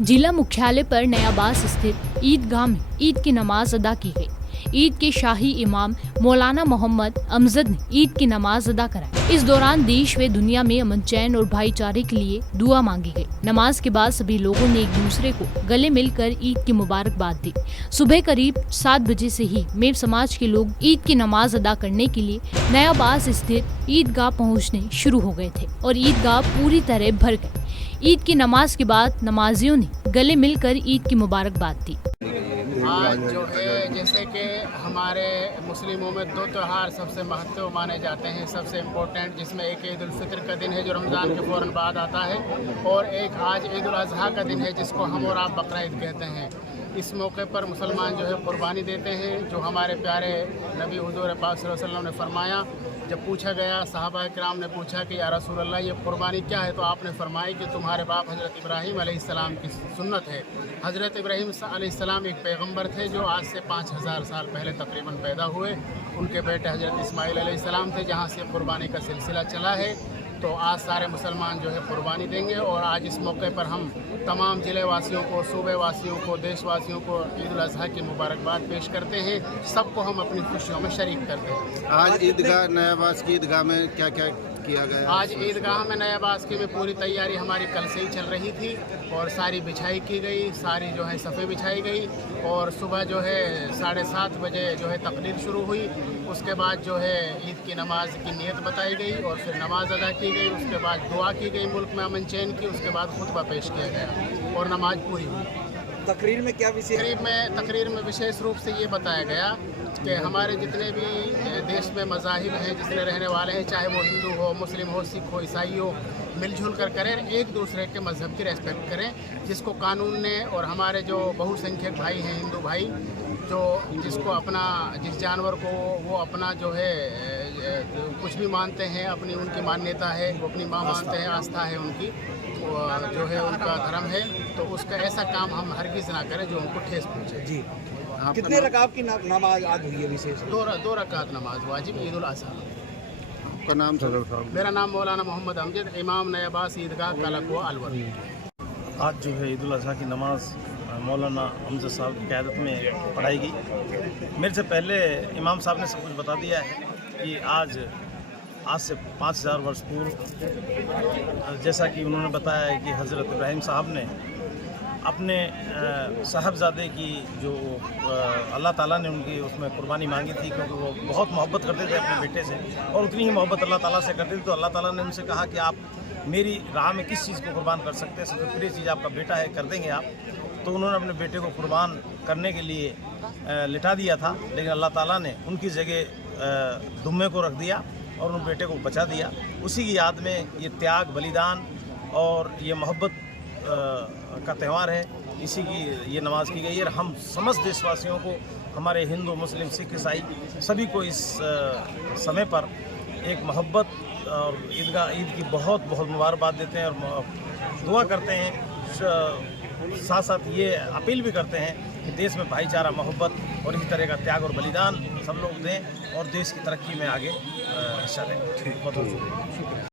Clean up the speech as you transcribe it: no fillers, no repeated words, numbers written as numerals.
जिला मुख्यालय पर नयाबास स्थित ईदगाह में ईद की नमाज अदा की गई। ईद के शाही इमाम मौलाना मोहम्मद अमजद ने ईद की नमाज अदा कराई। इस दौरान देश व दुनिया में अमन चैन और भाईचारे के लिए दुआ मांगी गई। नमाज के बाद सभी लोगों ने एक दूसरे को गले मिलकर ईद की मुबारकबाद दी। सुबह करीब 7 बजे से ही मेव समाज के लोग ईद की नमाज अदा करने के लिए नयाबास स्थित ईदगाह पहुँचने शुरू हो गए थे और ईदगाह पूरी तरह भर गई। ईद की नमाज के बाद नमाजियों ने गले मिलकर ईद की मुबारकबाद दी। आज जो है जैसे कि हमारे मुस्लिमों में 2 त्यौहार सबसे महत्व माने जाते हैं, सबसे इम्पोर्टेंट, जिसमें एक ईद उल फितर का दिन है जो रमज़ान के फ़ौरन बाद आता है, और एक आज ईद उल अज़हा का दिन है जिसको हम और आप बकरा ईद कहते हैं। इस मौके पर मुसलमान जो है कुर्बानी देते हैं। जो हमारे प्यारे नबी हुज़ूर पाक सल्लल्लाहु अलैहि वसल्लम ने फरमाया, जब पूछा गया, सहाबा किराम ने पूछा कि या रसूल अल्लाह ये कुर्बानी क्या है, तो आपने फरमाई कि तुम्हारे बाप हज़रत इब्राहीम अलैहिस्सलाम की सुन्नत है। हज़रत इब्राहीम अलैहिस्सलाम एक पैगंबर थे जो आज से 5000 साल पहले तकरीबन पैदा हुए। उनके बेटे हज़रत इस्माईल अलैहिस्सलाम थे, जहाँ से कुर्बानी का सिलसिला चला है। तो आज सारे मुसलमान जो है कुर्बानी देंगे, और आज इस मौके पर हम तमाम ज़िले वासियों को, सूबे वासियों को, देशवासियों को ईद उल अज़हा की मुबारकबाद पेश करते हैं। सबको हम अपनी खुशियों में शरीक करते हैं। आज ईदगाह नयाबास की ईदगाह में क्या क्या किया गया? आज ईदगाह में नयाबास की में पूरी तैयारी हमारी कल से ही चल रही थी, और सारी बिछाई की गई, सारी जो है सफ़े बिछाई गई, और सुबह जो है 7:30 बजे जो है तकरीर शुरू हुई। उसके बाद जो है ईद की नमाज की नियत बताई गई और फिर नमाज अदा की गई। उसके बाद दुआ की गई मुल्क में अमन चैन की। उसके बाद खुतबा पेश किया गया और नमाज पूरी हुई। तकरीर में क्या विषय? तकरीर में विशेष रूप से ये बताया गया कि हमारे जितने भी देश में मज़ाहिब हैं, जितने रहने वाले हैं, चाहे वो हिंदू हो, मुस्लिम हो, सिख हो, ईसाई हो, मिलजुल कर करें, एक दूसरे के मज़हब की रेस्पेक्ट करें, जिसको कानून ने, और हमारे जो बहुसंख्यक भाई हैं, हिंदू भाई, जो जिसको अपना, जिस जानवर को वो अपना जो है कुछ भी मानते हैं, अपनी उनकी मान्यता है, वो अपनी माँ मानते हैं, आस्था है उनकी, जो है उनका धर्म है, तो उसका ऐसा काम हम हरगिज़ ना करें जो उनको ठेस पहुँचे। जी, कितने रकात की नमाज आज हुई है? विशेष 2 रकात नमाज वाजिब ईद उल अज़हा। आपका नाम सर? मेरा नाम मौलाना मोहम्मद अमजद, इमाम नयाबास ईदगाह कालाकुआ अलवर। आज जो है ईद उल अज़हा की नमाज मौलाना अमजद साहब की क़यादत में पढ़ाई गई। मेरे से पहले इमाम साहब ने सब कुछ बता दिया है कि आज से 5000 वर्ष पूर्व, जैसा कि उन्होंने बताया है कि हज़रत इब्राहीम साहब ने अपने साहबजादे की जो अल्लाह ताला ने उनकी उसमें कुर्बानी मांगी थी, क्योंकि वो बहुत मोहब्बत करते थे अपने बेटे से, और उतनी ही मोहब्बत अल्लाह ताला से करते थे। तो अल्लाह ताला ने उनसे कहा कि आप मेरी राह में किस चीज़ को कुर्बान कर सकते हैं, सबसे प्रिय चीज़ आपका बेटा है, कर देंगे आप? तो उन्होंने अपने बेटे को कुर्बान करने के लिए लिटा दिया था, लेकिन अल्लाह ताला ने उनकी जगह दुम्मे को रख दिया और उन बेटे को बचा दिया। उसी की याद में ये त्याग, बलिदान और ये मोहब्बत का त्यौहार है, इसी की ये नमाज की गई है। और हम समस्त देशवासियों को, हमारे हिंदू, मुस्लिम, सिख, ईसाई, सभी को इस समय पर एक मोहब्बत और ईद की बहुत बहुत मुबारकबाद देते हैं और दुआ करते हैं। साथ साथ ये अपील भी करते हैं कि देश में भाईचारा, मोहब्बत और इसी तरह का त्याग और बलिदान सब लोग दें और देश की तरक्की में आगे हिस्सा लें। बहुत बहुत शुक्रिया।